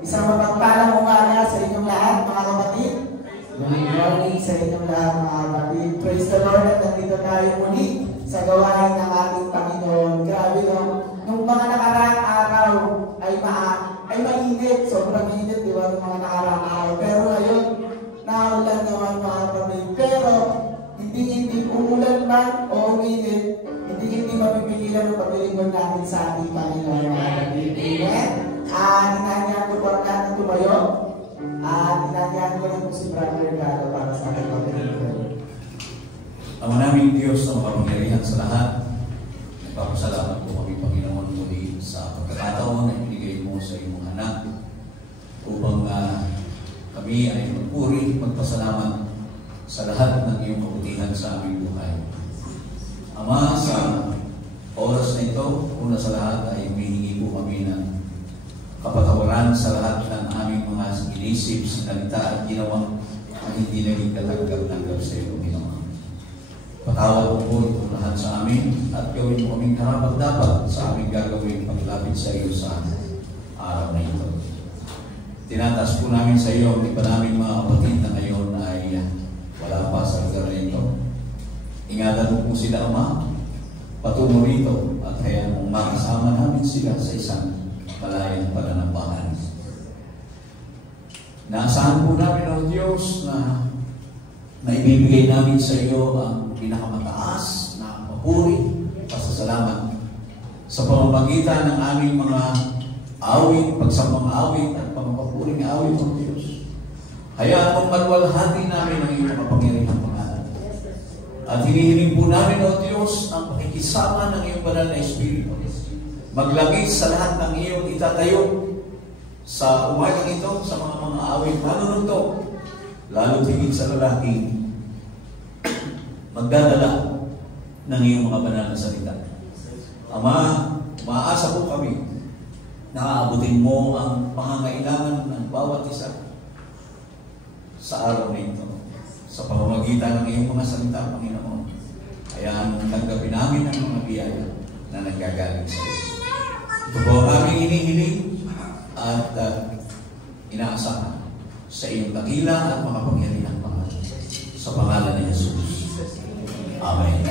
Isang mapagpalang umaga sa inyong lahat, mga kapatid. Good morning sa inyong lahat, mga kapatid. Praise the Lord at nandito tayo muli sa gawain ng ating Panginoon. Grabe no, nung mga nakaraang araw ay mainit, sobrang init, di ba, nung mga nakaraang araw. Pero ngayon, naulan naman, mga kapatid. Pero hindi umulan man o uminit, hindi mapipigilan ang paglilingkod natin sa ating Panginoon, mga kapatid. Amen? Ninanyan ko po ang lahat ng tumayo. Ninanyan ko lang po si Brother Galo para sa ating paglilingkod. Ang naming Diyos na makapangyarihan sa lahat, nagpapasalamat po kami, Panginoon, muli sa pagkakataon na ibigay mo sa iyong anak upang kami ay magpuri, magpasalamat sa lahat ng iyong kabutihan sa aming buhay. Ama, sa oras na ito, una sa lahat ay humihingi po kami ng kapatawaran sa lahat ng aming mga inisip, sinalita at ginawang ang hindi naging katanggap-tanggap sa iyo, Panginoon. Patawad po po itong lahat sa amin at gawin mo kaming karapat-dapat sa aming gagawin paglapit sa iyo sa araw na ito. Tinataas po namin sa iyo ang iba namin mga kapatid na ngayon ay wala pa sa lugar na ito. Ingatan mo po sila, Ama, patungo rito at hayaan mong makasama namin sila sa isang malayang pananampahan. Naasahan po namin ang Diyos na ibibigay namin sa iyo ang pinakamataas na papuri, pasasalamat sa pamamagitan ng aming mga awit, pagsamang awit at pamapapuring awit ng Diyos. Hayaan mong malwalhati namin ang iyong makapangyarihang pangalan. At hinihiling po namin, O Diyos, ang pakikisama ng iyong banal na Espiritu. Maglagis sa lahat ng iyong itatayo sa umagang ito, sa mga awit manununtok, lalo tigit sa lalaking magdadala ng iyong mga banal na salita. Ama, maasa po kami na aabutin mo ang pangangailangan ng bawat isa sa araw na ito. Sa pamamagitan ng iyong mga salita, Panginoon, hayaan mong tanggapin namin ang mga biyaya na nanggagaling sa iyo. Ito po ang aming inihiling at inaasahan sa iyong dakila at makapangyarihang pangalan. Sa pangalan ni Jesus. Amen.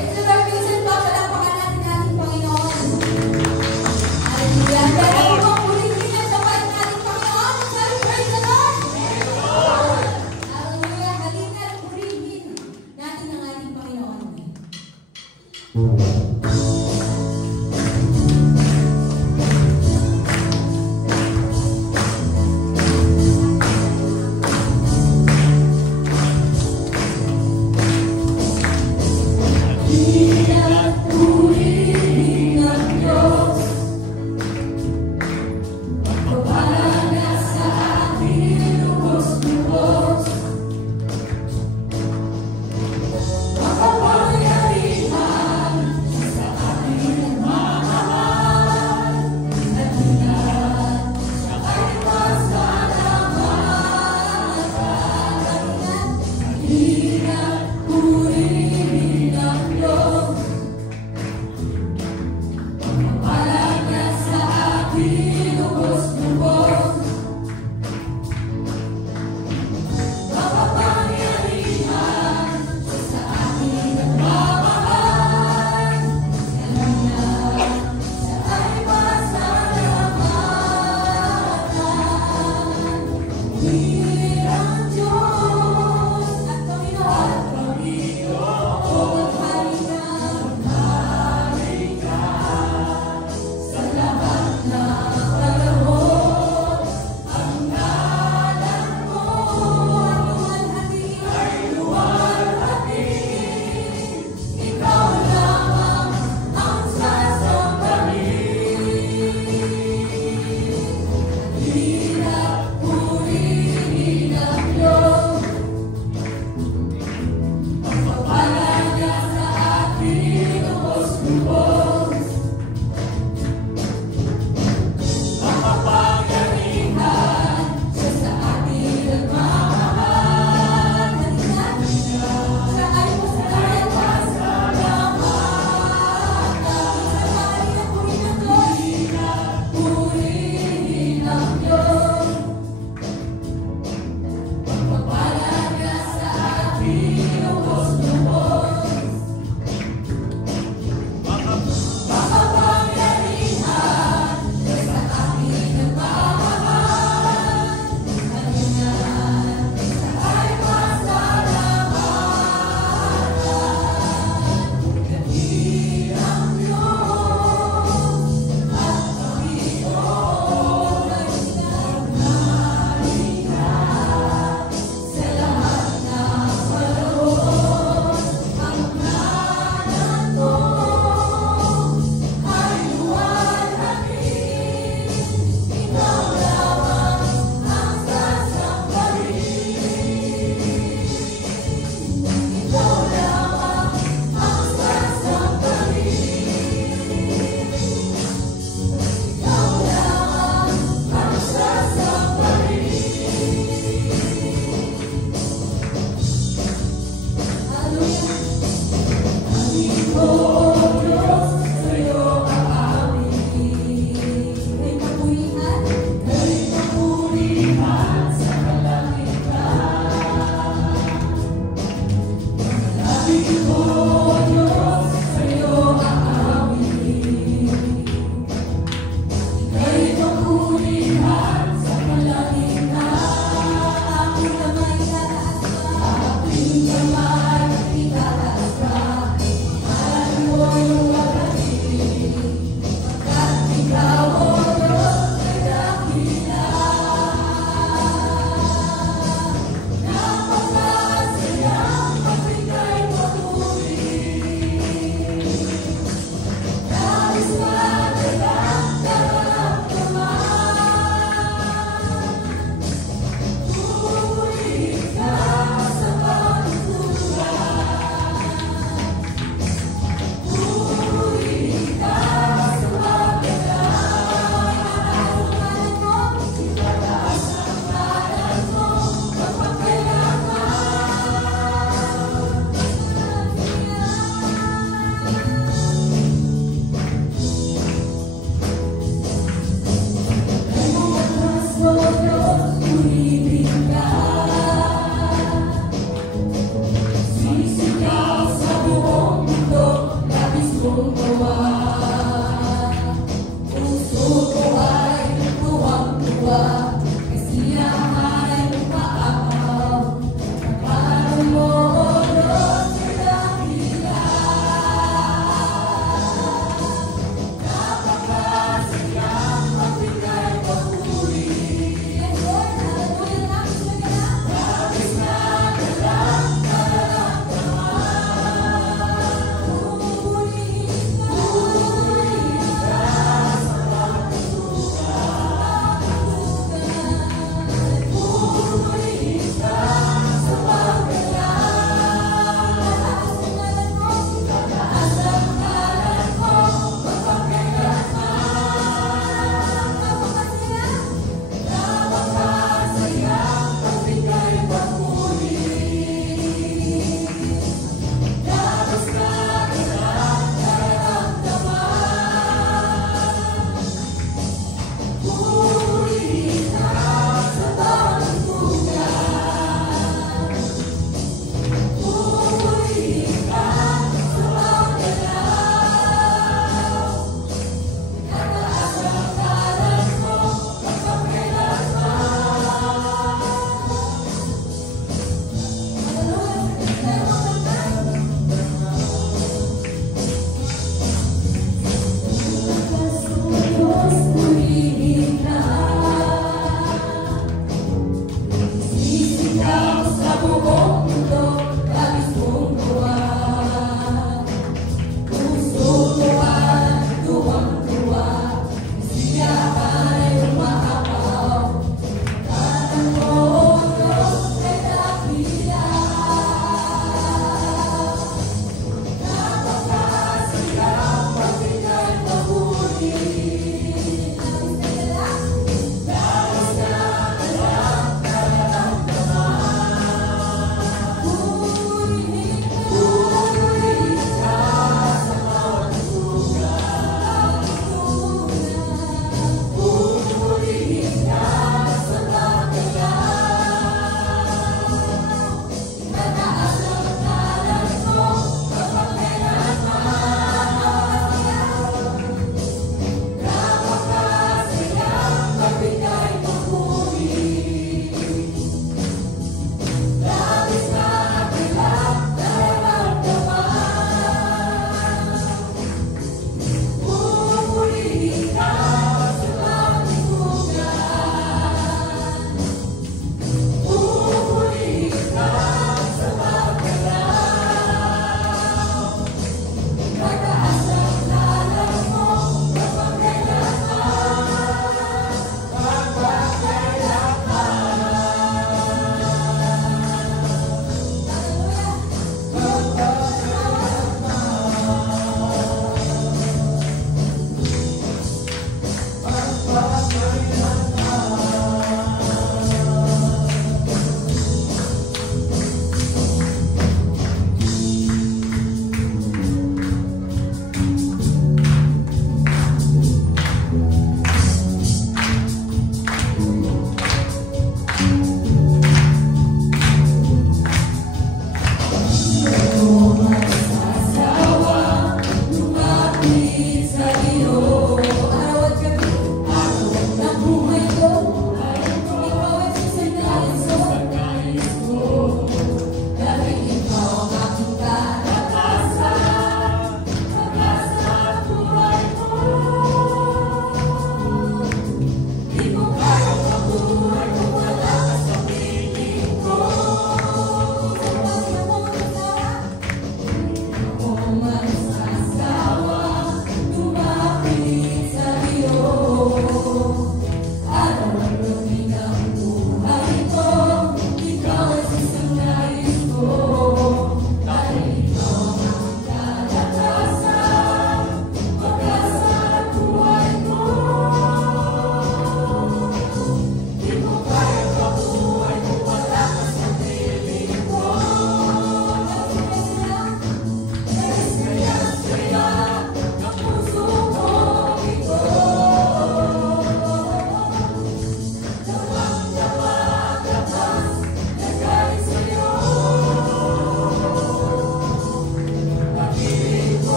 Yeah.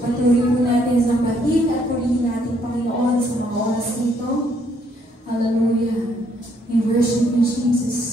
Patuloy po natin sa pagiging at purihin natin, Panginoon, sa mga oras nito. Hallelujah. We worship you, Jesus.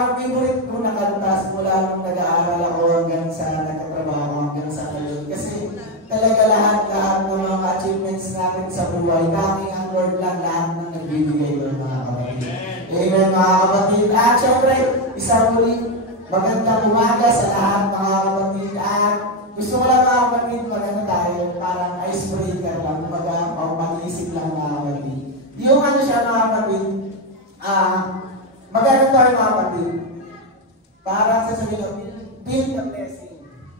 parang favorite ko na kanta mula nung nag-aaral ako hanggang sa nagkatrabaho hanggang sa ngayon. Kasi talaga lahat ng mga achievements natin sa buhay, tanging ang Lord lang lahat ng nagbibigay doon, mga kapatid. Amen, mga kapatid. At syempre, isang muling magandang umaga sa lahat, mga kapatid. At gusto ko lang, mga kapatid, maganda tayo, parang icebreaker lang, mag-isip lang, mga kapatid. Yung ano siya, mga kapatid, maganda tayo, mga kapatid. Parang sasabihin ko, build the blessing.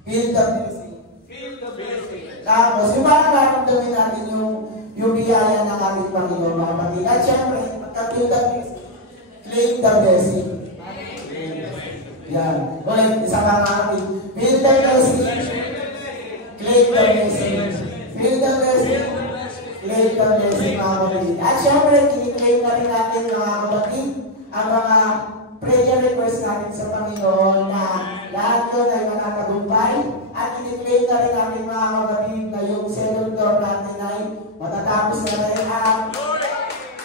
Build the blessing. Build the blessing. Tapos, yung parang nararamdamin natin yung biyaya ng ating Panginoon, mga kapatid. At syempre, pagka-build the blessing, claim the blessing. Yan. Ulit, isa pa, mga kapatid. Build the blessing. Claim the blessing. Build the blessing. Claim the blessing, mga kapatid. At syempre, kiniklaim na rin natin, mga kapatid, ang mga prayer request natin sa Panginoon na lahat yun ay matatagumpay. At kiniklaim na rin natin, mga kapatid, na yung second door natin ay matatapos na rin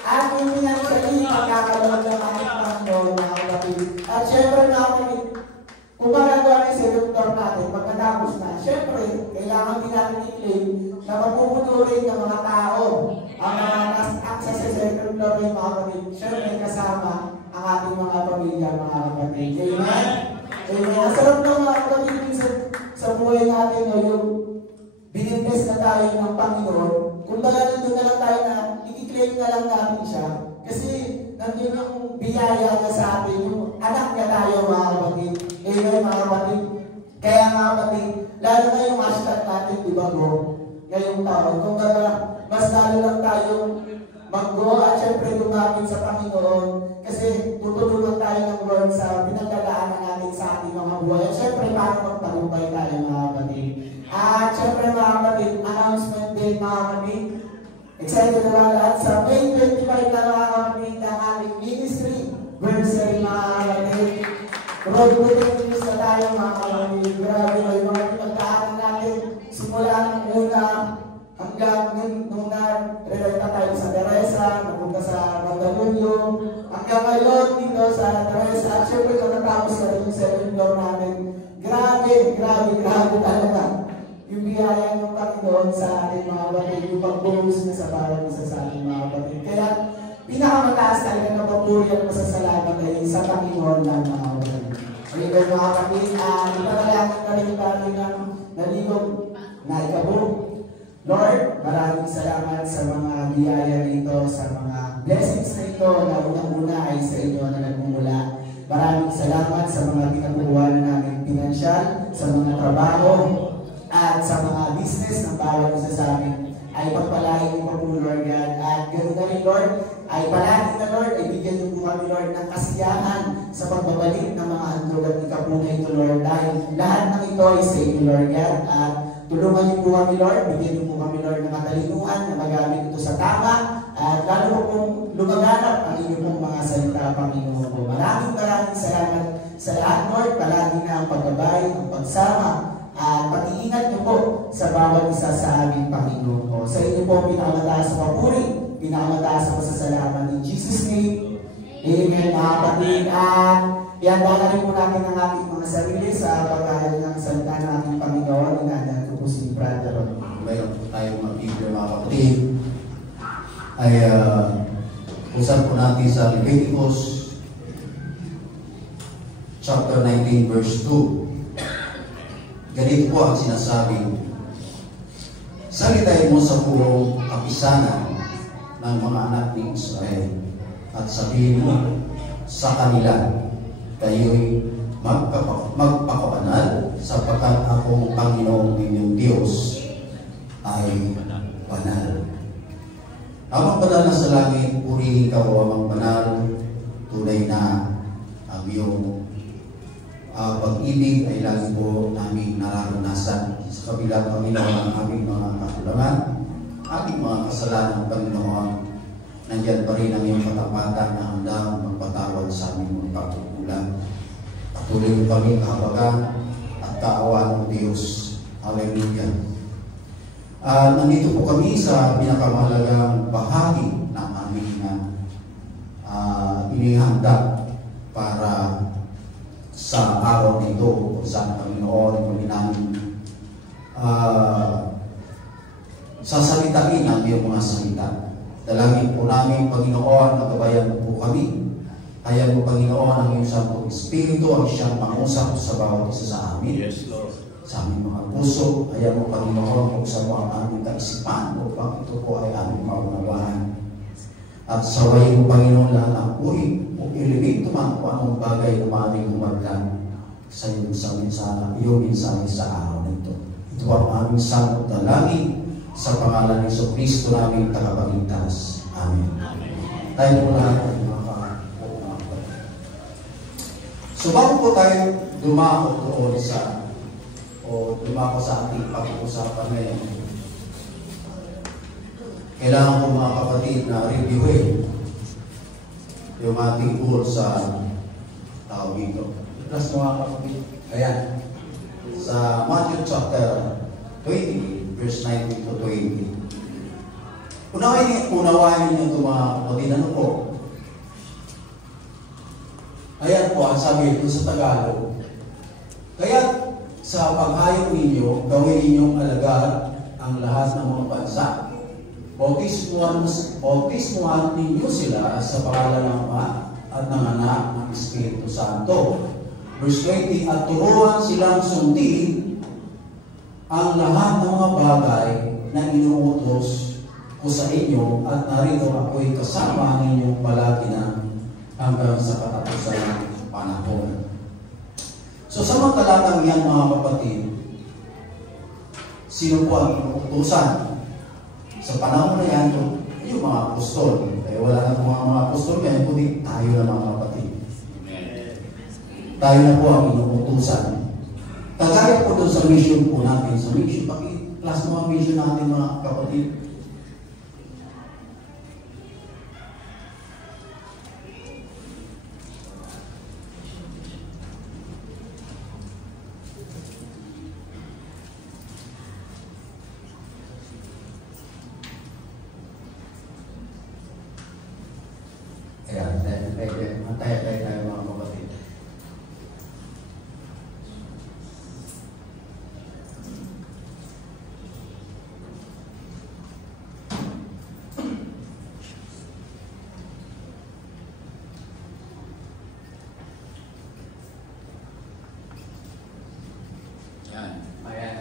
at hindi na sa iyo magkakaroon ng ating Panginoon, mga kapatid. At syempre, mga kapatid, kung magagawa yung second door natin, pagkatapos na, syempre, kailangan din natin i-claim na mapuputuloy ng mga tao ang mga access sa second door ng mga kapatid. Syempre, kasama ang ating mga pamilya, mga kapatid. Amen? Amen. Ang sarap ng mga kapatid sa buhay natin, yung binibes na tayo ng Panginoon. Kung baga nandun na lang tayo na i-claim na lang natin siya. Kasi nandun yung biyaya niya sa atin, yung anak niya tayo, mga kapatid. Amen, mga kapatid. Kaya, mga kapatid, lalo na yung hashtag natin, di ba, bro? Ngayong taon. Kung baga, mas lalo lang tayong mag-go at syempre lumapit sa Panginoon. Kasi tutulungan tayo ng Lord sa pinagdadaanan natin sa ating mga buhay. At syempre, para magtagumpay tayo, mga kapatid. At syempre, mga kapatid, announcement din, mga kapatid. Excited na ba lahat sa May 25 na, mga kapatid, ng ating ministry anniversary, mga kapatid. Road putting news na tayo, mga kapatid. Grabe na yung mga pinagdaanan natin. Simula ng una hanggang nung na-relata tayo sa Teresa, napunta sa Mandaluyong, hanggang ngayon dito sa Teresa. At syempre, katapos na rin yung second floor natin. Grabe talaga yung biyaya ng Panginoon sa ating mga kapatid, yung pag-bonus na sa bawat isa sa ating mga kapatid. Kaya, pinakamataas talaga na papuri at masasalamat ay sa Panginoon lang, mga kapatid. Amen, mga kapatid, ipanalangin na rin tayo ng nalingog na ikabong. Lord, maraming salamat sa mga biyaya nito, sa mga blessings na ito na unang-una ay sa inyo na nagmumula. Maraming salamat sa mga pinakuha na namin pinansyal, sa mga trabaho, at sa mga business ng bawat isa sa amin. Ay pagpalain mo po, Lord God. At ganoon na rin, Lord, ay palagi na, Lord, ay bigyan niyo po kami, Lord, ng kasiyahan sa pagbabalik ng mga handog at ikapunay ito, Lord. Dahil lahat ng ito ay sa inyo, Lord God. At tulungan niyo po kami, Lord. Bigyan niyo po kami, Lord, ng katalinuhan na magamit ito sa tama. At lalo po kung lumaganap ang inyong pong mga salita, Panginoon po. Maraming salamat sa lahat, Lord. Palagi na ang paggabay, ang pagsama, at pag-iingat niyo po sa bawat isa sa aming Panginoon po. Sa inyo po pinakamataas sa papuri, pinakamataas sa pasasalamat in Jesus' name. Amen, mga kapatid. At ihanda na rin po natin ang ating mga sarili sa pag-aaral ng salita ng ating Panginoon. Inandan ko po si Brother Ron. Mayroon po tayong mag-ibig, mga kapatid. Ay usan po natin sa Leviticus chapter 19 verse 2. Ganito po ang sinasabi: salitain mo sa purong kapisanan ng mga anak ni Israel at sabihin mo sa kanila, kayo'y magpakabanal sapagkat ako Panginoon ninyong Diyos ay banal. Amang banal na sa langit, purihin ka o amang banal, tunay na ang iyong pag-ibig ay lagi po namin nararanasan sa kabilang Panginoon ang aming mga kakulangan, aming mga kasalanan, Panginoon. Nandiyan pa rin ang iyong katapatan na handang magpatawad sa aming mga pagkukulang. Patuloy mo kami kahabagan at kaawaan mo, Diyos. Hallelujah. Nandito po kami sa pinakamahalagang bahagi ng aming inihanda para Dalangin po namin, Panginoon, magabayan mo po kami. Ayan mo, Panginoon, ang iyong Santong Espiritu ang siyang mangusap sa bawat isa sa amin. Yes, Lord. Sa aming mga puso, ayan mo, Panginoon, buksan mo ang aming kaisipan upang ito po ay aming maunawaan. At sawayin mo, Panginoon, lahat ng puwing o ilibig man kung anong bagay na maaaring humadlan sa iyong mensahe sa araw na ito. Ito ang aming sanot dalangin sa pangalan ni Jesucristo naming tagapagligtas. Amen. Tayo po lahat ay so bago po tayo dumako doon dumako sa ating pag-uusapan ngayon, kailangan po mga kapatid na reviewin yung ating goal sa tao dito. Plus mga kapatid, ayan, sa Matthew chapter 20, verse 19 to 20. Unawain niyo ito mga kapatid, ano po? Ayan po ang sabi ito sa Tagalog. Kaya sa paghayag ninyo, gawin ninyong alagaan ang lahat ng mga bansa. Bautismuhan ninyo sila sa pangalan ng Ama at ng Anak ng Espiritu Santo. Verse 20, at turuan silang sundin ang lahat ng mga bagay na inuutos ko sa inyo at narito ako'y kasama ninyong palagi na hanggang sa katapusan ng panahon. So sa mga talatang yan mga kapatid, sino po ang inuutusan? Sa panahon na yan, yung mga apostol. Kaya wala na mga apostol ngayon, kundi tayo na mga kapatid. Tayo na po ang inuutusan. Kagaya po doon sa mission po natin. Sa mission, paki-class mga mission natin mga kapatid. Antay tayo mga kapatid. Ayan.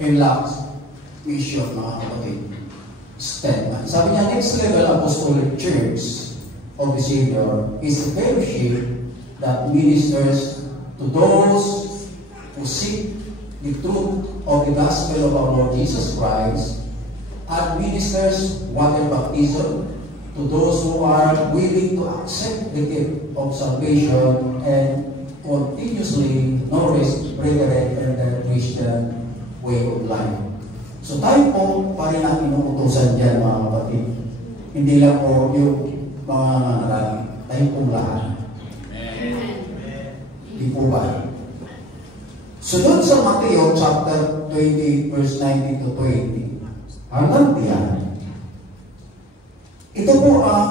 In last mission mga kapatid. Step. Sabi niya, next level apostolic church of the Savior is a fellowship that ministers to those who seek the truth of the gospel of our Lord Jesus Christ and ministers water baptism to those who are willing to accept the gift of salvation and continuously nourish brethren in the Christian way of life. So tayo po pa rin ang inuutosan dyan mga kapatid. Hindi lang po yung mga nangarami. Tayo po lahat. Hindi po ba? Sunod sa Mateo chapter 20 verse 19 to 20. Hanggang diyan. Ito po ang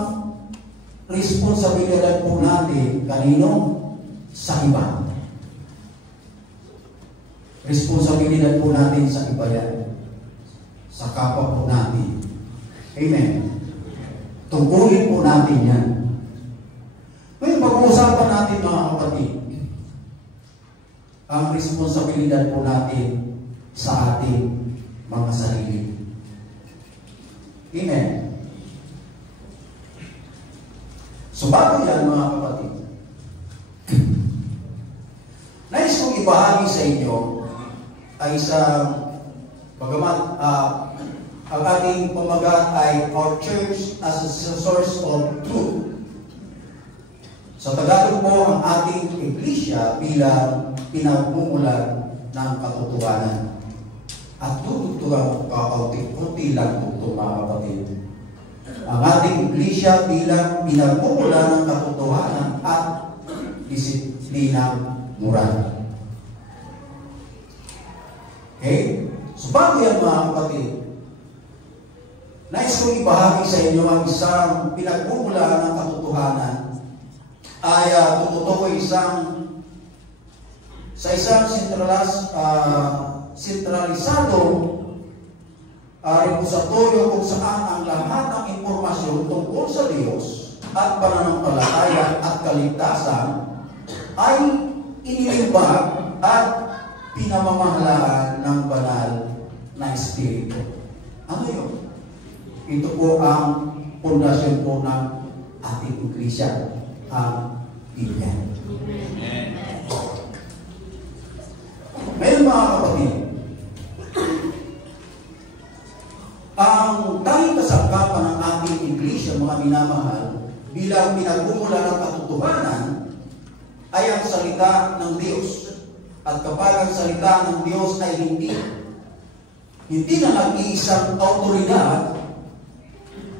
responsibilidad po natin kanino? Sa iba. Responsibilidad po natin sa iba yan. Sa kapwa po natin. Amen. Tungkulin po natin yan. Ngayon, pag-uusapan natin mga kapatid, ang responsibilidad po natin sa ating mga sarili. Amen. So, bago yan mga kapatid, nais kong ibahagi sa inyo ay isang bagamat ang ating pamagat ay our church as a source of truth. Sa Tagalog po, ang ating iglesia bilang pinagmumulan ng katotohanan. At tutugtugan ko kaunti-unti lang tutug mga kapatid. Ang ating iglesia bilang pinagmumulan ng katotohanan at disiplinang moral. Okay? So bago yan mga kapatid, nais kong ibahagi sa inyo ang isang pinagmumulan ng katotohanan ay tututukoy sa isang sentralisadong repositorio kung saan ang impormasyon tungkol sa Diyos at pananampalataya at kaligtasan ay inilibag at pinamamahalaan ng banal na Espiritu. Ano yun? Ito po ang pundasyon po ng ating Iglesia, ang Biblia. Ngayon mga kapatid, ang tanging kasangkapan ng ating Iglesia, mga minamahal, bilang pinagmumula ng katotohanan, ay ang salita ng Diyos. At kapag ang salita ng Diyos ay hindi na nag-iisang autoridad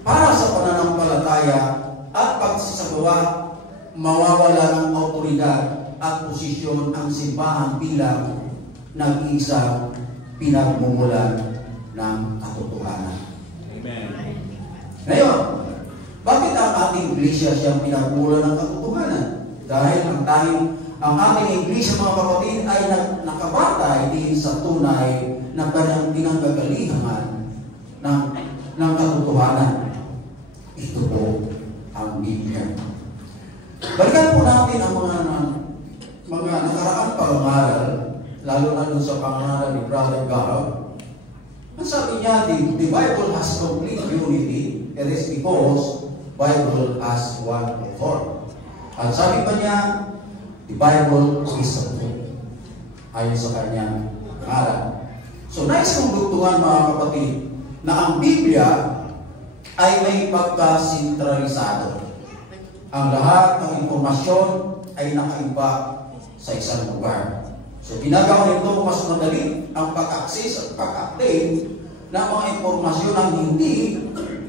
para sa pananampalataya at pagsasagawa, mawawala ng autoridad at posisyon ang simbahan bilang nag-iisang pinagmumulan ng katotohanan. Amen. Ngayon, bakit ang ating Iglesia siyang pinagmumulan ng katotohanan? Dahil ang ating Iglesia, mga kapatid, ay nakabatay din sa tunay na kanyang pinanggagalingan ng katotohanan. Ito po ang Biblia. Balikan po natin ang mga nakaraang pangaral, lalo na dun sa pangaral ni Brother Garrett. Ang sabi niya, the Bible has complete unity. It is because Bible has one author. At sabi pa niya, the Bible is a book. Ayon sa kanyang pangaral. So, nais kong dugtungan mga kapatid, na ang Biblia ay may pagkasentralisado. Ang lahat ng impormasyon ay nakaiba sa isang lugar. So, ginagawa nito mas madali ang pag-access at pag-update ng mga impormasyon ang hindi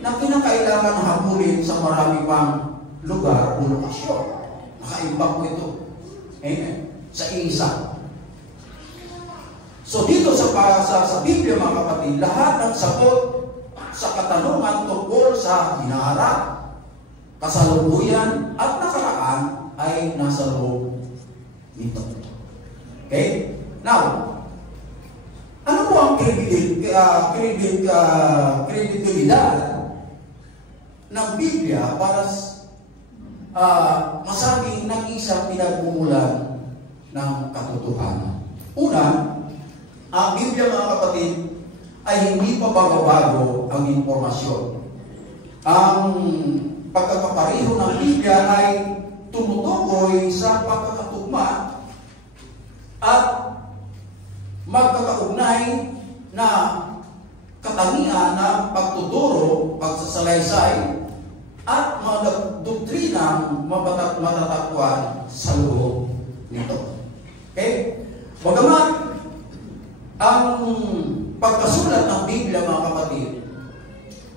na kinakailangan habulin sa marami pang lugar o lokasyon. Nakaiba po ito. Amen. Sa isa. So, dito sa Biblia, mga kapatid, lahat ng sagot sa katanungan tungkol sa hinaharap, kasalukuyan at nakaraan ay nasa loob nito. Okay? Now, ano po ang kredibilidad ng Biblia para masabing nag-isang pinagmumulan ng katotohanan? Una, ang Biblia, mga kapatid, ay hindi pa bago-bago ang impormasyon. Ang pagkakapareho ng Biblia ay tumutukoy sa pagkakatugma at magkakaugnay na katangian ng pagtuturo, pagsasalaysay, at mga doktrinang matatakwan sa loob nito. Okay? Bagaman ang pagkasulat ng Biblia, mga kapatid,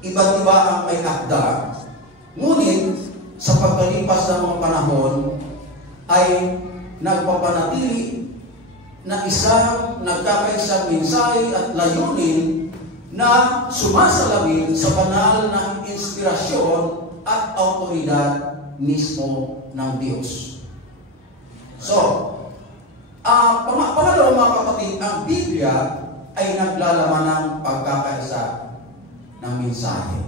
iba't iba ang may akda, ngunit sa pagkalipas ng mga panahon ay nagpapanatili na isang nagkakaisang mensahe at layunin na sumasalamin sa banal na inspirasyon at autoridad mismo ng Diyos. So, pangalawa, mga kapatid, ang Biblia ay naglalaman ng pagkakaisa ng mensahe.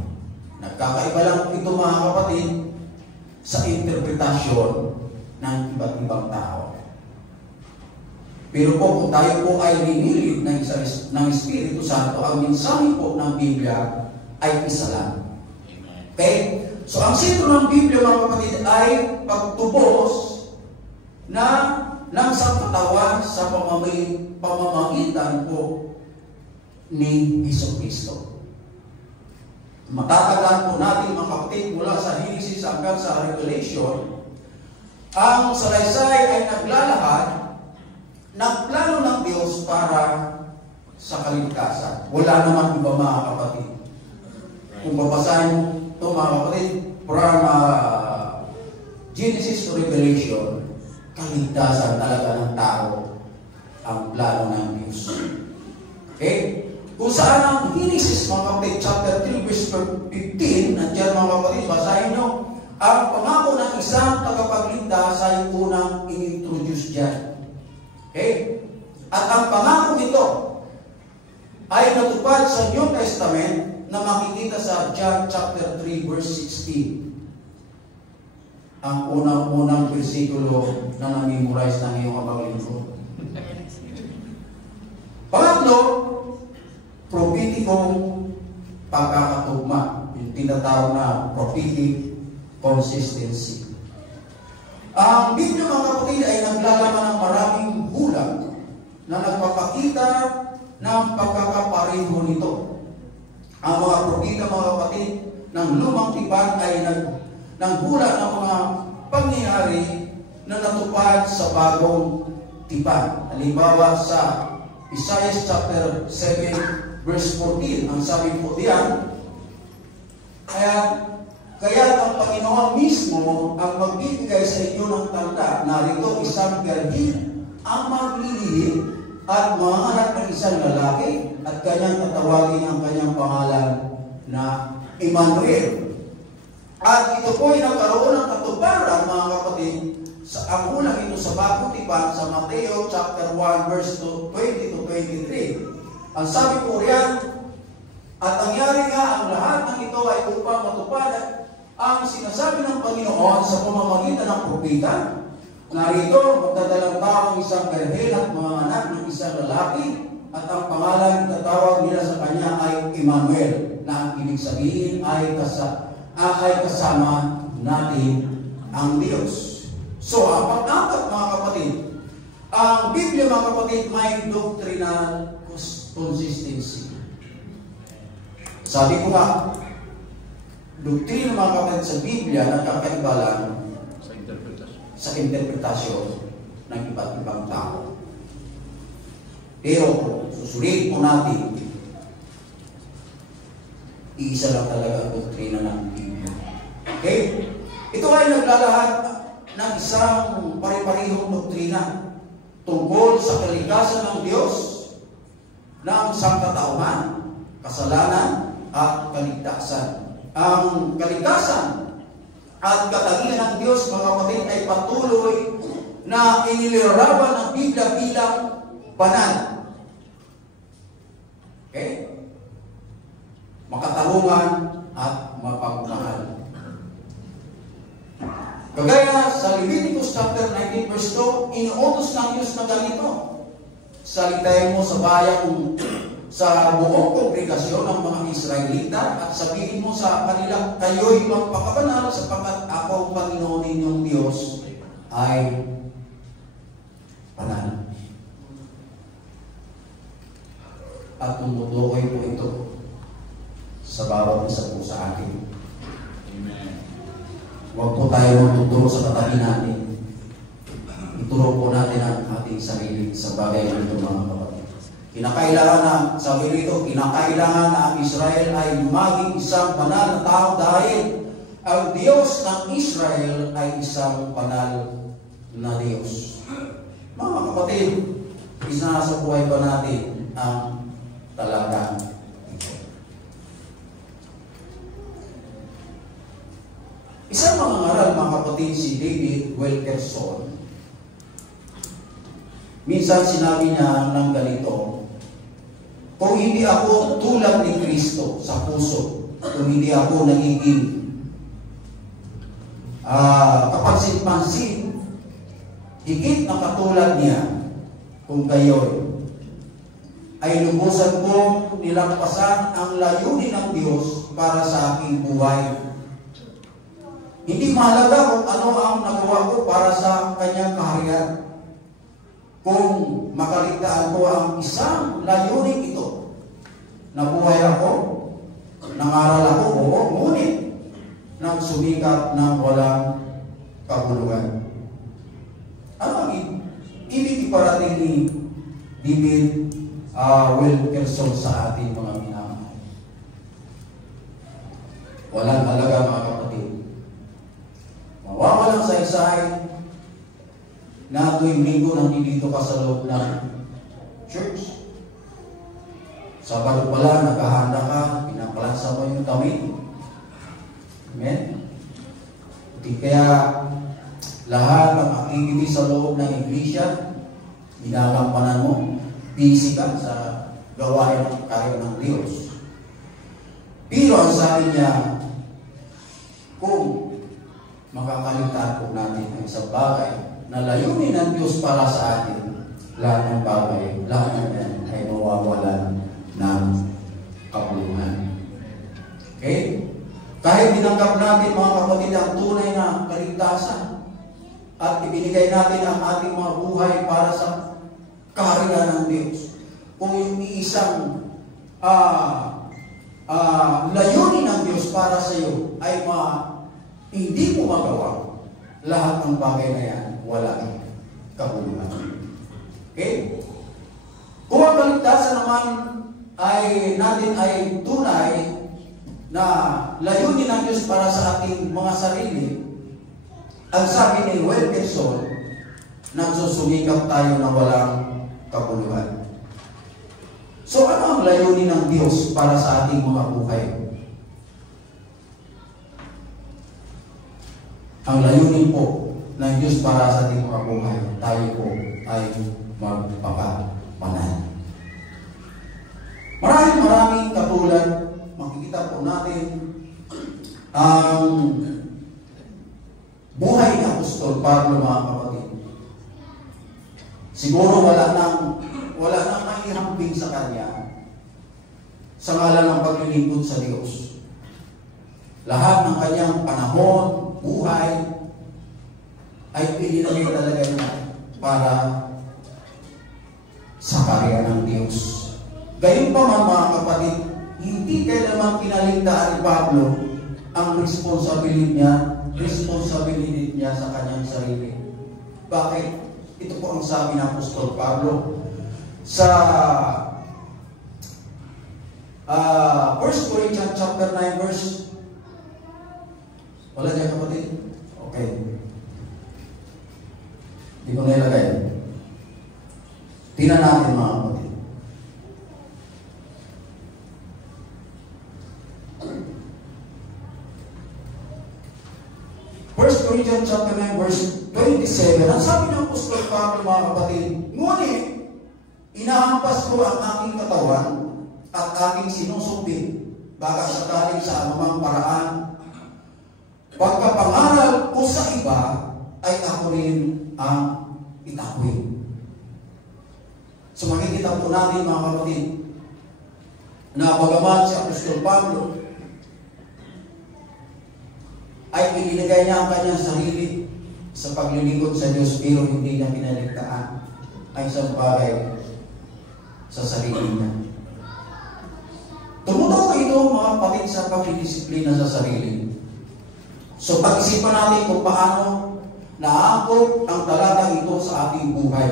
Nagkakaiba lang ito, mga kapatid, sa interpretasyon ng iba't ibang tao. Pero kung tayo po ay linilid ng Espiritu Santo, ang mensahe po ng Biblia ay isa lang. Okay? So, ang sentro ng Biblia, mga kapatid, ay pagtubos ng sangkatawan sa pamamagitan po ni Jesucristo. Matataglan po natin, mga kapatid, mula sa Genesis hanggang sa Revelation, ang salaysay ay naglalahad ng plano ng Diyos para sa kaligtasan. Wala naman iba, mga kapatid. Kung babasahin mo ito, mga kapatid, from Genesis to Revelation, kaligtasan talaga ng tao ang plano ng Diyos. Okay? Kung saan ang Genesis, mga kapatid, chapter 3, verse 15, nandiyan, mga kapatid, basahin nyo, ang pangako ng isang tagapagligtas ay unang in-introduce dyan. Okay? At ang pangako ito ay natupad sa New Testament na makikita sa John chapter 3 verse 16. Ang unang-unang bersikulo na na-memorize ng iyong abang lingkod. Pangatlo, propheticong pagkakatugma, yung tinatawag na prophetic consistency. Ang Biblia, mga kapatid, ay naglalaman ng maraming hulag na nagpapakita ng pagkakapareho nito. Ang mga propeta, mga kapatid, ng lumang tipan ay naghulat ng mga pangyayari na natupad sa bagong tipan. Halimbawa sa Isaiah chapter 7 verse 14, ang sabi po diyan, kaya ang Panginoon mismo ang magbibigay sa inyo ng tanda, narito isang virgin ang maglilihim at manganak ng isang lalaki at kanyang tatawagin ang kanyang pangalan na Emmanuel. At ito po ay nagkaroon ng katuparan, mga kapatid, ang unang ito sa bagong tipan sa Mateo chapter 1 verse 20 to 23. Ang sabi po riyan, at nangyari nga ang lahat ng ito ay upang matupad ang sinasabi ng Panginoon sa pamamagitan ng propeta. Narito, magdadalang tao ng isang birhen at mga anak ng isang lalaki, at ang pangalan tatawag nila sa kanya ay Emmanuel, na ang ibig sabihin ay kasama natin ang Diyos. So, ang pag-apat, mga kapatid, ang Biblia, mga kapatid, may doctrinal consistency. Sabi ko nga, doktrina, mga kapatid, sa Biblia, nagkakaiba lang sa interpretasyon ng iba't ibang tao. Pero, susulitin po natin, iisa lang talaga ang doktrina ng Biblia. Okay? Ito ay naglalahat ng isang pare-parehong doktrina tungkol sa kalikasan ng Diyos, ng sangkatauhan, kasalanan, at kaligtasan. Ang kaligtasan at katangian ng Diyos, mga kapatid, ay patuloy na inilarawan ng Biblia bilang banal. Okay? Makatarungan at mapagmahal. Kagaya sa Leviticus chapter 19 verse 2, inuutos ng Diyos na ganito, salitain mo sa bayang sa buong kongregasyon ng mga Israelita at sabihin mo sa kanila, kayo'y magpakabanal sapagkat ako, Panginoon ninyong Diyos, ay banal. At tumutukoy po ito sa bawat isa po sa atin. Amen. Huwag po tayo magtuturo sa katabi natin. Ituro po natin ang ating sarili sa bagay na ito, mga kapatid. Kinakailangan na, sabi rito, kinakailangan na ang Israel ay maging isang banal na tao dahil ang Diyos ng Israel ay isang banal na Diyos. Mga kapatid, isinasa buhay pa natin ang talagang ito. Isang mga ngaral, mga kapatid, si David Wilkerson, minsan sinabi niya ng ganito, kung hindi ako tulad ni Kristo sa puso, kung hindi ako nagiging kapansin-pansin, higit na katulad niya, kung kayo'y ay lubusan kong nilampasan ang layunin ng Diyos para sa aking buhay. Hindi mahalaga kung ano ang nagawa ko para sa kanyang kaharian. Kung makaligtaan ko ang isang layunin ito, nabuhay ako, nangaral ako, oo, ngunit nang sumikap ng walang kabuluhan. Ano ang ibig iparating ni David Wilkerson sa ating mga minamahal? Walang halaga, mga kapatid. Mawawalang saysay na tuwing linggo nandito ka sa loob ng church. Sabado pala, naghahanda ka, pinapalansa mo yung tawid. Amen? Hindi kaya lahat ng activity sa loob ng iglesia, ginagampanan mo, busy ka sa gawain ng karyo ng Diyos. Pero ang sabi niya, kung makakaligtaan po natin ang isang bagay na layunin ng Diyos para sa atin, lahat ng bagay, lahat ng yan ay mawawalan ng kabuluhan. Okay? Kahit tinanggap natin mga kapatid ang tunay na kaligtasan at ibinigay natin ang ating mga buhay para sa kaharian ng Diyos, kung yung isang layunin ng Diyos para sa iyo ay hindi mo magawa, lahat ng bagay na yan walang kabuluhan. Okay? Kung ang kaligtasan naman natin ay tunay na layunin ng Diyos para sa ating mga sarili, ang sabi ni Wilkerson, nagsusumikap tayo na walang kabuluhan. So ano ang layunin ng Diyos para sa ating mga buhay? Ang layunin po ng Diyos para sa ating mga buhay, tayo po ay magpapapanal. Maraming katulad, makikita po natin ang buhay ni Apostol Pablo, mga kapatid. Siguro wala nang maihambing sa kanya sa ngalan ng paglilingkod sa Diyos. Lahat ng kanyang panahon, buhay, ay pinilagay talaga niya para sa karya ng Diyos. Gayun pa man, mga kapatid, hindi kailanman pinaligtaan ni Pablo ang responsibility niya sa kanyang sarili. Bakit? Ito po ang sabi ng Apostol Pablo sa 1 Corinthians chapter 9 verse. Wala niya, kapatid? Okay. Hindi ko nilagay. Tingnan natin, mga kapatid. 1 Corinthians chapter 9 verse 27. Ang sabi ng Apostol Pablo, mga kapatid, ngunit inahampas ko ang aking katawan at aking sinusumpit, baka sakaling sa anumang paraan pagkapangaral ko sa iba ay ako rin ang itakwin. So makikita po natin, mga kapatid, na bagaman si Apostol Pablo ay ilinagay niya ang kanyang sarili sa paglilingkod sa Diyos, pero hindi niya pinaligtaan ay isang bagay sa sarili niya. Tumutukoy ito, mga kapatid, sa pagdidisiplina sa sarili. So pag-isipan natin kung paano naangkop ang talatang ito sa ating buhay.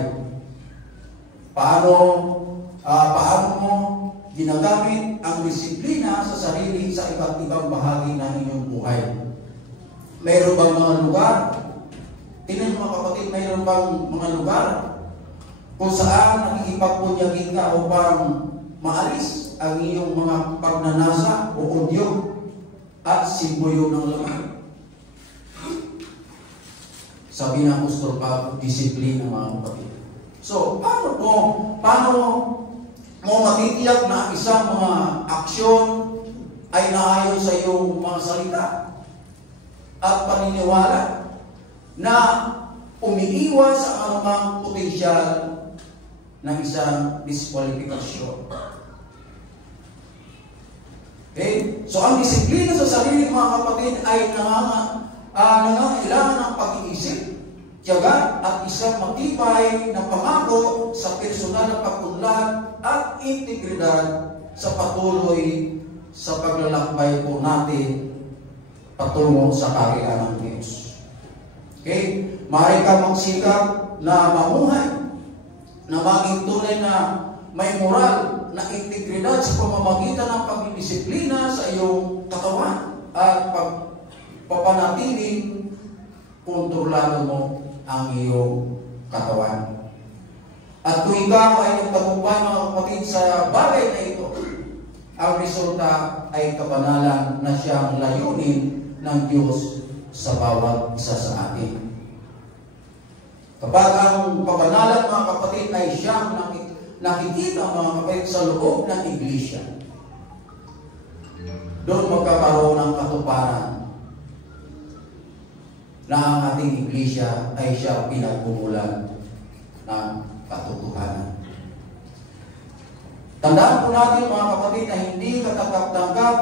Paano mo ginagamit ang disiplina sa sarili sa iba't ibang bahagi ng inyong buhay. Mayroon bang mga lugar? Tingnan mga kapatid, mayroon bang mga lugar kung saan nakikipagpunyagin ka upang maalis ang iyong mga pagnanasa o udyo at simboyo ng laman? Sabi ng Apostol Pablo, disiplina, mga kapatid. So, paano mo matitiyak na isang mga aksyon ay naayon sa iyong mga salita at paniniwala na umiiwas sa anumang potensyal ng isang diskwalifikasyon? Okay? So, ang disiplina sa sarili, mga kapatid, ay nangangailangan ng pag-iisip, tiyaga, at isang matibay na pangako sa personal na pagtunlad at integridad sa patuloy sa paglalakbay po natin patungo sa kaharian ng Diyos. Okay? Maaari ka magsikap na mamuhay, na maging tunay na may moral na integridad sa pamamagitan ng pagdidisiplina sa iyong katawan at pagpapanatiling kontrolado mo ang iyong katawan. At kung ikaw ay nagtagumpay, mga kapatid, sa bagay na ito, ang resulta ay kabanalan na siyang layunin ng Diyos sa bawat isa sa atin. Kapag ang kabanalan, mga kapatid, ay siyang nakikita, mga kapatid, sa loob ng iglesia, doon magkakaroon ng katuparan na ang ating iglesia ay siya pinagmumulan ng katotohanan. Tandaan po natin mga kapatid na hindi katanggap-tanggap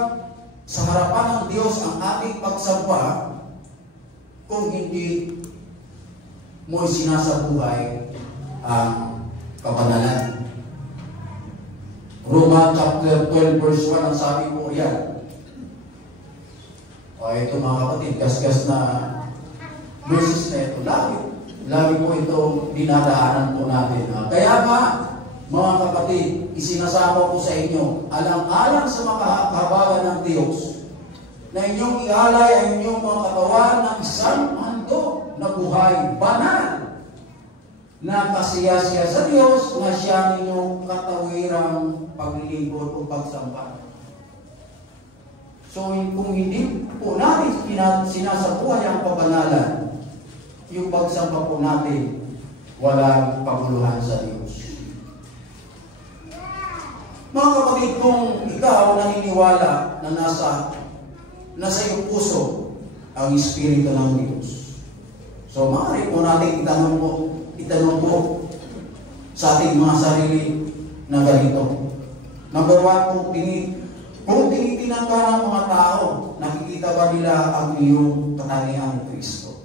sa harapan ng Diyos ang ating pagsamba kung hindi mo sinasabuhay ang kabanalan. Romans chapter 12 verse 1 ang sabi po yan. O ito mga kapatid, gasgas na verses na ito. Lagi po ito dinadaanan po natin. Kaya nga, mga kapatid, isinasama ko sa inyo, alang-alang sa makahabagan ng Diyos, na inyong ialay ang inyong mga katawan ng isang handog na buhay, banal, na kasiyasiya sa Diyos, na siya ninyong katawirang paglilingkod o pagsamba. So, kung hindi po natin sinasabuhay ang pabanalan, yung pagsamba po natin, walang paguluhan sa Diyos. Mga kapatid, kung ikaw naniniwala na nasa iyong puso ang Espiritu ng Diyos, so maaari po natin itanong po sa ating mga sarili na ganito. Number one, kung tinitinan ka ng mga tao, nakikita ba nila ang iyong katangiang Kristo?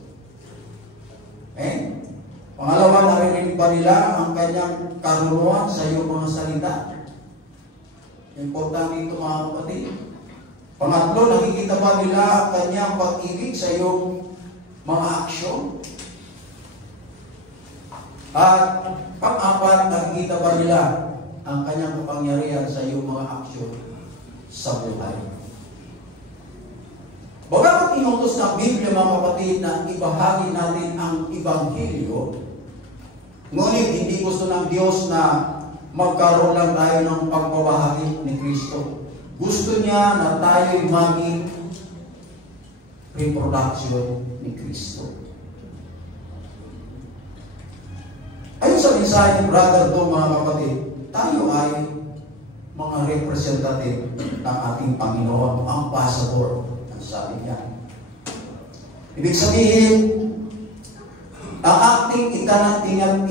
Pangalawa, narinig ba nila ang kanyang karunuan sa iyong mga salita? Importante ito mga kapatid. Pangatlo, nakikita ba nila ang kanyang pag-ibig sa iyong mga aksyon? At pang-apat, nakikita ba nila ang kanyang kapangyarihan sa iyong mga aksyon sa buhay? Bagamat inutos ng Biblia mga kapatid na ibahagi natin ang Ebanghelyo, ngunit hindi gusto ng Diyos na magkaroon lang tayo ng pagbabahagi ni Kristo. Gusto niya na tayo'y maging reproduction ni Kristo. Ayon sa mensahe ni Brother Dom mga kapatid, tayo ay mga representative ng ating Panginoon, ang passport. Sabi niya. Ibig sabihin, ang ating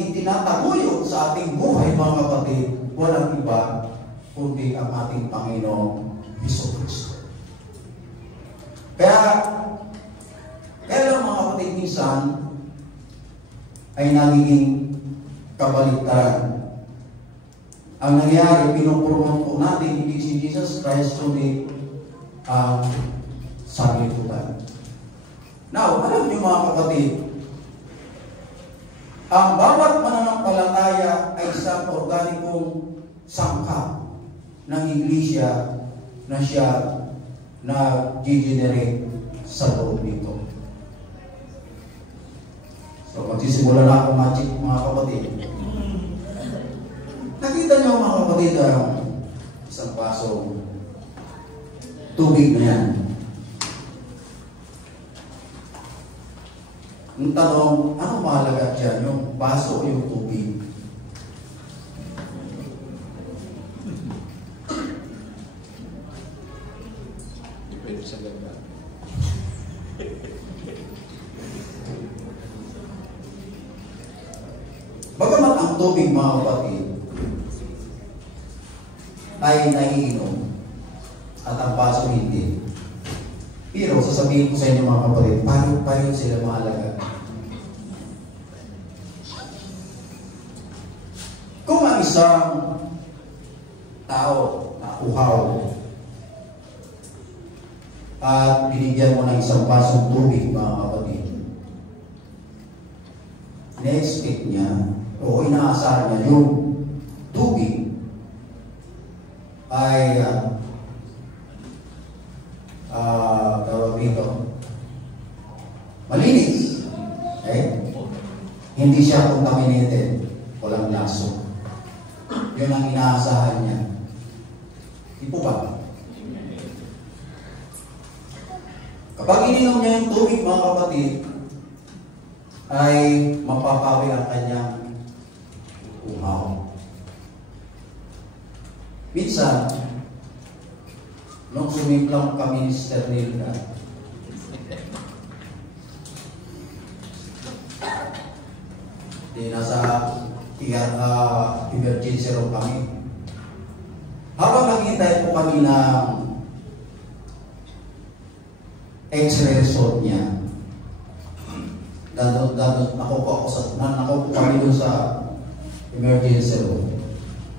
itinataguyod sa ating buhay, mga kapatid, walang iba kundi ang ating Panginoong Jesucristo. Kaya lang mga kapatid, minsan ay nagiging kabaligtaran. Ang nangyari, pinupromote po natin hindi si Jesus Christ kundi ang sanglibutan. Now, alam niyo mga kapatid, ang bawat mananampalataya ay isang organikong sangkap ng iglesia na siya na-generate sa loob nito. So, magsisimula na akong magic mga kapatid. Nakita niyo mga kapatid ang isang basong tubig na yan. Ang tanong, ano mahalaga dyan? Yung baso o yung tubig? Depende sa ganda. Bagamat ang tubig, mga kapatid, ay naiinom at ang baso hindi. Pero sasabihin ko sa inyo mga kapatid, paano sila mahalaga? Kung ang isang tao na uhaw at binigyan mo ng isang basong tubig, mga kapatid, na-expect niya o inaasahan niya yung tubig ay tawag dito, malinis. Hindi siya contaminated, walang laso. Yun ang inaasahan niya. Di po ba? Kapag ininom niya yung tubig, mga kapatid, ay mapapawi ang kanyang uhaw. Minsan, nung sumimplang kami ni Sister Nilda, di nasa emergency room kami. Habang naghihintay po kami ng X-ray result niya, nakupo kami doon sa emergency room.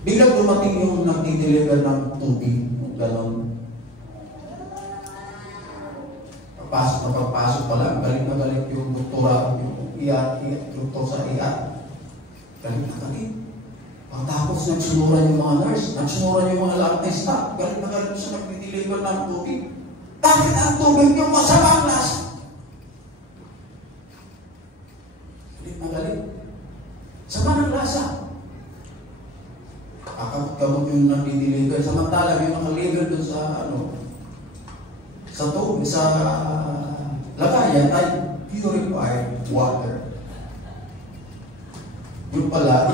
Biglang dumating yung nagdi-deliver ng tubig, gano'n. Pagpasok pa lang, galing na galing yung doktora, yung doktor sa iya. Galing na galing. Pagtapos nagsunuran yung mga nurse, nagsunuran yung mga lahat na staff, galing na galing siya nagdi-deliver ng tubig. Bakit ang tubig yung masamang lasa? Galing na galing. Sama ng lasa. Kakabot yung nagdi-deliver. Samantala yung nakaliver doon sa sa tubig, sa lagayan ay purified water. Yung pala,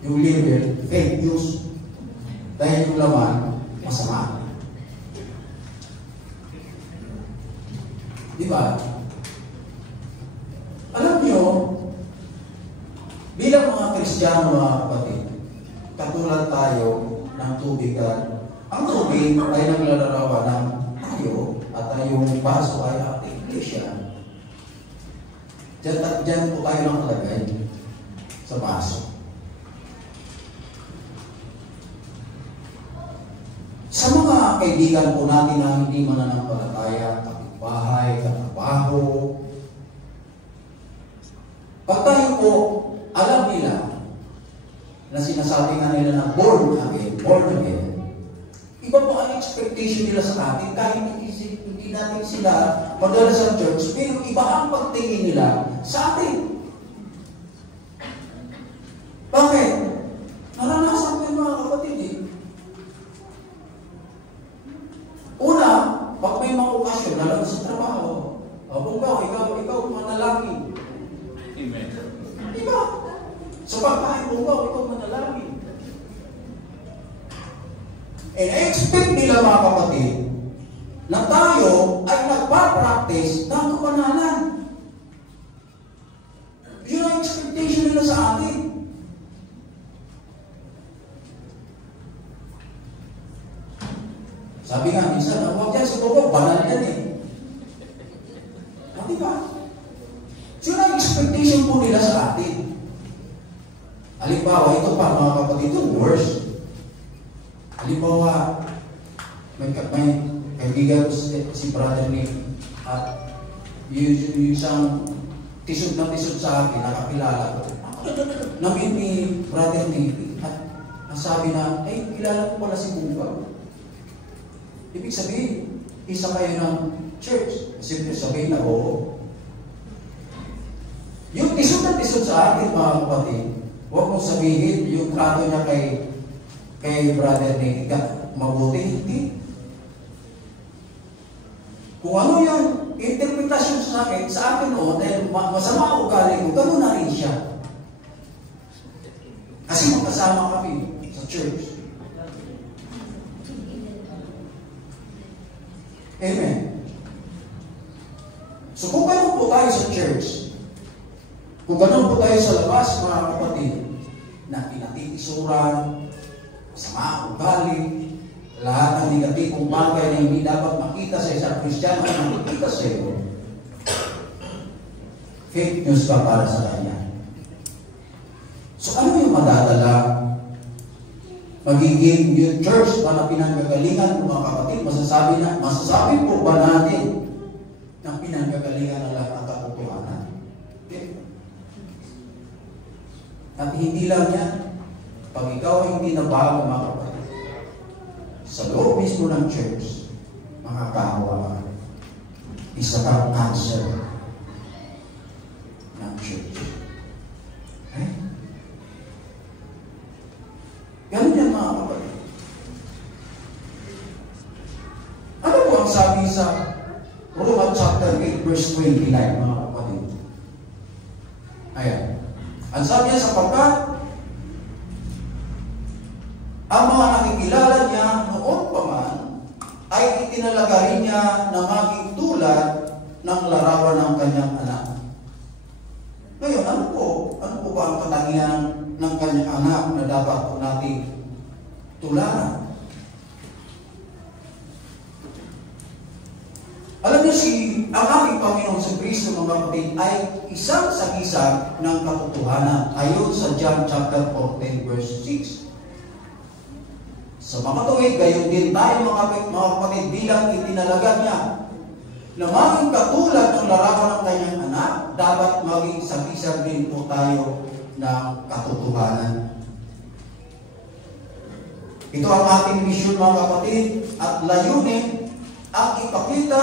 yung liver, fake news. Dahil yung laman, masama. Di ba? Alam niyo, bilang mga Kristiyano, mga kapatid, katulad tayo ng tubigan, ang tubig ay naglalarawan ng tayo at tayong baso ay ating iglesia. Diyan po tayo nakalagay sa baso. Sa mga kaibigan po natin na hindi mananampalataya, kapitbahay, katrabaho, pag tayo po alam nila na sinasabi nga nila na born again, iba po ang expectation nila sa atin kahit hindi natin sila madala sa church, pero iba ang pagtingin nila sa atin. Bakit? Naranasan ko yung mga kapatid eh. Una, pag may mga okasyon, lalo sa trabaho, ikaw manalangin. Amen. Diba? Sa pagkain mo ikaw manalangin. And I-expect nila mga kapatid na tayo ay nagpa-practice ng kapanalan. Yun ang expectation nila sa atin. Sabi nga minsan, huwag yan sa baba, banal yan eh. Diba? So yun ang expectation po nila sa atin. Halimbawa, ito pa mga kapatid, ito worse. Halimbawa, may kaibigan ko si Brother Nick at yung isang tisod na tisod sa akin, nakakilala ko. Namin ni Brother Nick at nasabi na, ay, kilala ko pala si Bungkag. Ibig sabihin, isa kayo ng church. Siyempre sabihin na, oo. Yung tisod na tisod sa akin, mga kapatid, huwag mong sabihin yung trato niya kay Brother Nick, mabuti, hindi. Kung ano yung interpretasyon sa akin noon, dahil masama ang ugali ko, gano'n na rin siya. Kasi magkasama kami sa church. Amen. So kung gano'n po tayo sa church, kung gano'n po tayo sa labas, mga kapatid, na pinatitisuran, masama ang ugali, lahat ng negatibong bagay na hindi dapat makita sa isang Kristiyano na makikita sa iyo, fake news pa para sa kanya. So ano yung madadala? Magiging yung church ba na pinanggagalingan ng mga kapatid, masasabi po ba natin na pinanggagalingan ng lahat ng katotohanan? At hindi lang yan, pag ikaw ay hindi nabago mga kapatid, sa loob mismo ng church, makakahawa ka. Isa kang cancer ng church. Eh? Ganun yan mga kapatid. Ano po ang sabi sa Romans chapter 8 verse 29 mga kapatid? Ayan. Ang sabi niya, sapagkat ang mga nakikilala niya noon pa man ay itinalaga rin niya na maging tulad ng larawan ng kanyang anak. Ngayon, ano po ba ang katangian ng kanyang anak na dapat po natin tularan? Alam niyo ang ating Panginoong sa Kristo, mga kapatid, ay isang sagisag ng katotohanan ayon sa John chapter 14 verse 6. Sa makatuwid, gayon din tayo mga kapatid bilang itinalaga niya na maging katulad ng larawan ng kanyang anak, dapat maging sagisag din po tayo ng katotohanan. Ito ang ating misyon mga kapatid at layunin ang ipakita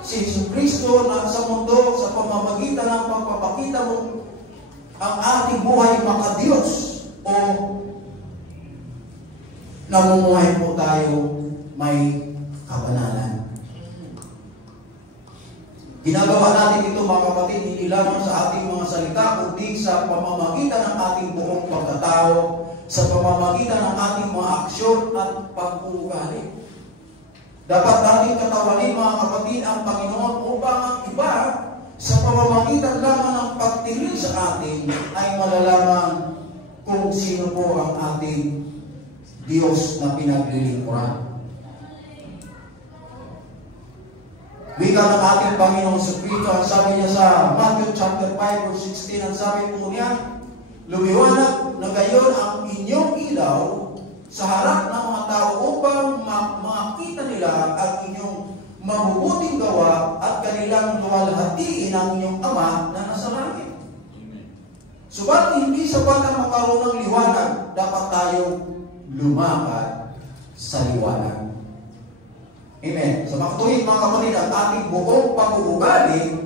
si Jesucristo na sa mundo sa pamamagitan ng pagpapakita mo ang ating buhay makadiyos o namumuhay po tayo may kabanalan. Ginagawa natin ito mga kapatid hindi lamang sa ating mga salita kundi sa pamamagitan ng ating buong pagkatao, sa pamamagitan ng ating mga aksyon at pag-uugali. Dapat natin katawanin mga kapatid ang Panginoon upang ang iba sa pamamagitan lamang ng pagtingin sa atin ay malalaman kung sino po ang ating Diyos na pinaglilingkuran. Wika ng ating Panginoong Jesucristo, ang sabi niya sa Matthew chapter 5 verse 16, ang sabi po niya, lumiwanag na gayon ang inyong ilaw sa harap ng mga tao upang makita nila ang inyong mabubuting gawa at kanilang luwalhatiin ang inyong Ama na nasa langit. Subalit hindi sapat ang magkaroon ng liwanag, dapat tayong lumakad sa liwanag. Amen. Sa makatuwid mga kapatid, ang ating buong pag-uugali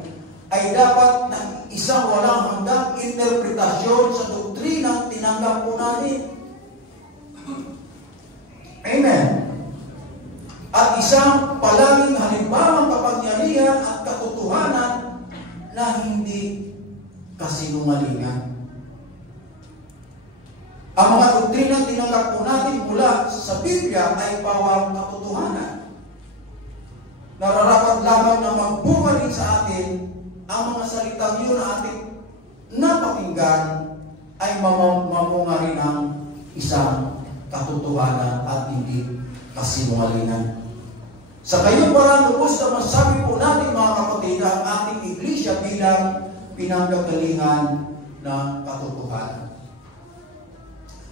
ay dapat ng isang walang hanggang interpretasyon sa doktrinang tinanggap po natin. Amen. At isang palaging halimbawang kapangyarihan at katotohanan na hindi kasinungalingan. Ang mga doktrinang tinanggap po natin mula sa Biblia ay pawang katotohanan. Nararapat lamang na magbunga rin sa atin ang mga salitang yun na ating napakinggan ay mamunga rin ang isang katotohanan at hindi kasinungalingan. Sa kayong parang lubos na masabi po natin mga kapatid ang ating iglesia bilang pinanggagalingan ng katotohanan.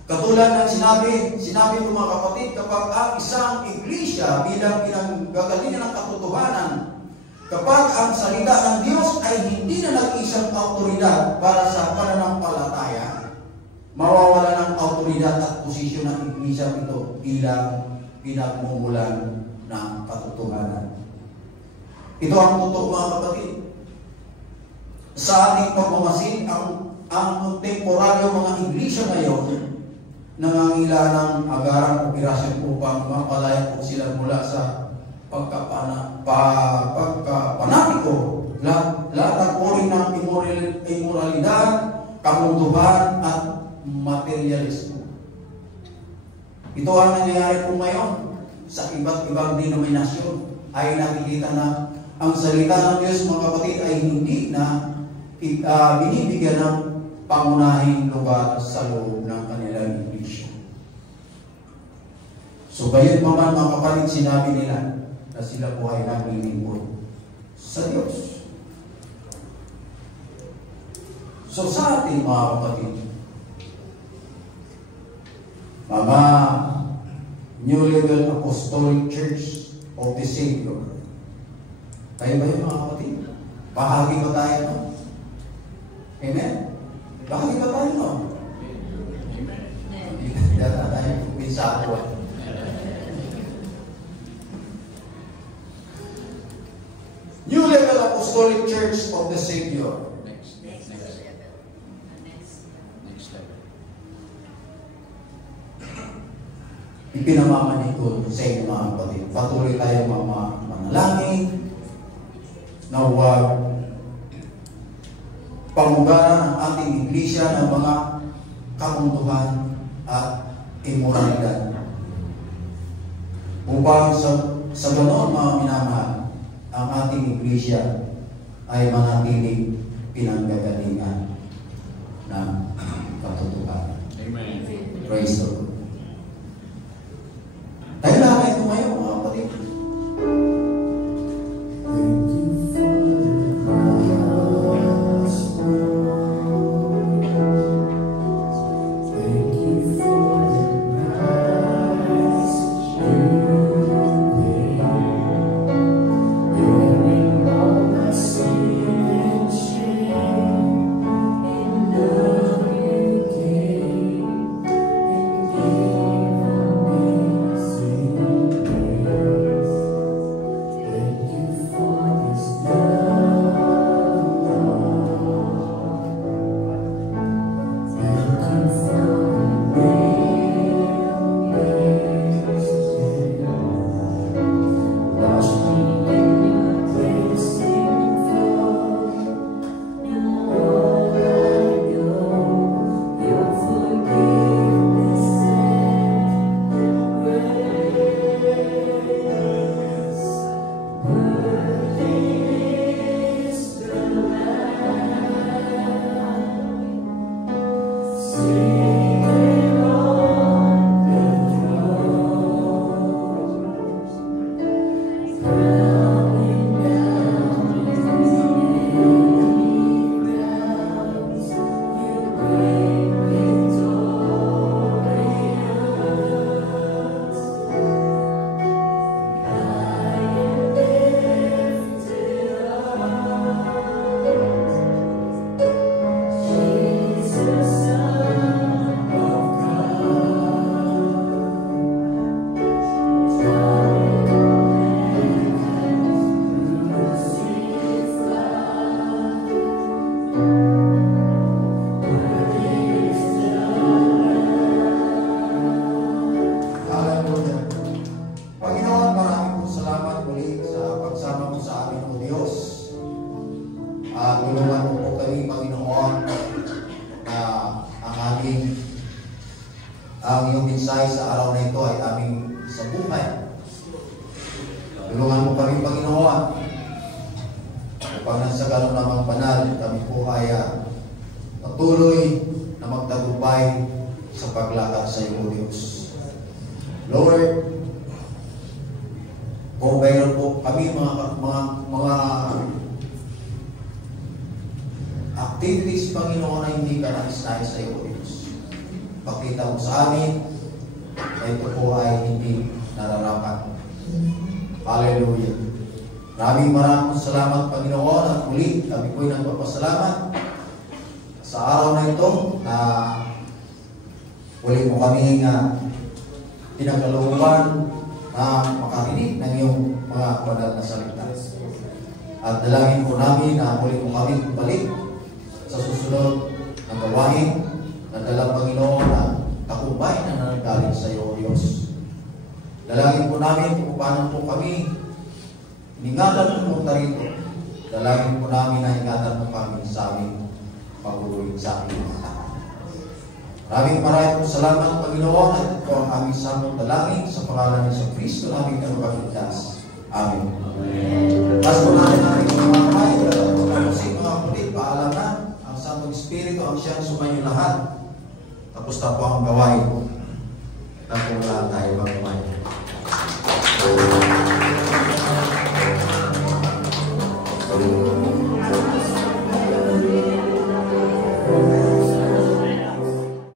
Katulad ng sinabi ko mga kapatid, kapag ang isang iglesia bilang pinanggagalingan ng katotohanan, kapag ang salita ng Diyos ay hindi na nag-isang autoridad para sa pananampalataya, mawawala ng autoridad at posisyon ng iglesia ito bilang pinagmumulan ng katotohanan. Ito ang totoo mga kapatid. Sa ating pagmamasid, ang kontemporaryo mga iglesia ngayon nangangailangan ng agarang operasyon upang mapalaya po sila mula sa pagkapanatiko, lahat ng uri ng immoralidad, kamunduhan at materialismo. Ito ang nangyayari po ngayon sa iba't ibang denominasyon. Ay nakikita na ang salita ng Diyos mga kapatid ay hindi na binibigyan ng pangunahing lugar sa loob ng kanilang iglesia. So gayon pa man mga kapatid, sinabi nila na sila po ay naglilingkod sa Diyos. So sa ating mga kapatid, mga New Legal Apostolic Church of the Savior, tayo ba yun mga kapatid? Bahagi ba tayo no? Amen? Bahagi ba tayo no? Hindi na tayo pinsa ako. New Legal Apostolic Church of the Savior. Next level. Ipinamamanig ko sa inyo mga kapatid. Patuloy tayo manalangin na huwag pangugaran ang ating iglesia ng mga kamunduhan at immoralidad. Upang sa sa ganoon mga minamahal, ang ating iglesia ay manatiling pinanggagalingan ng katotohanan. Amen. Praise the Lord. Tayo lang ito ngayon mga kapatid. Ang iyong mensahe sa araw na ito ay aming sa buhay. Tulungan mo kami, Panginoon, upang nasa ganun namang banal, kami po ay patuloy na magtagumpay sa paglakad sa iyo, Diyos. Lord, kung mayroon po kami mga activities, Panginoon, na hindi ka nais-nais sa iyo, Diyos, pakita mo sa amin na ito po ay hindi nararapat. Hallelujah. Maraming salamat, Panginoon, at muli kami po'y nagpapasalamat sa araw na ito na muli mo kami pinagkalooban na makarinig ng iyong mga banal na salita. At dalangin po namin na muli mo kami balik sa susunod na gawain na dalang Panginoon na takumbay na nanagaling sa iyo, Diyos. Dalangin po namin kung paano po kami ingatan mo rito. Dalangin po namin na ingatan mo kami sa aming pag-uwi sa aming mga tahan. Maraming salamat, Panginoon, at ito ang aming samong dalangin sa pangalan ni Yesu Kristo naming tagapagligtas. Amen. Tapos po natin ang aking mga kamay, mga kapatid, paalam na ang Santong Espiritu ang siyang sumayo lahat. Tapos na po ang gawain. Tapos lahat tayo magkamay.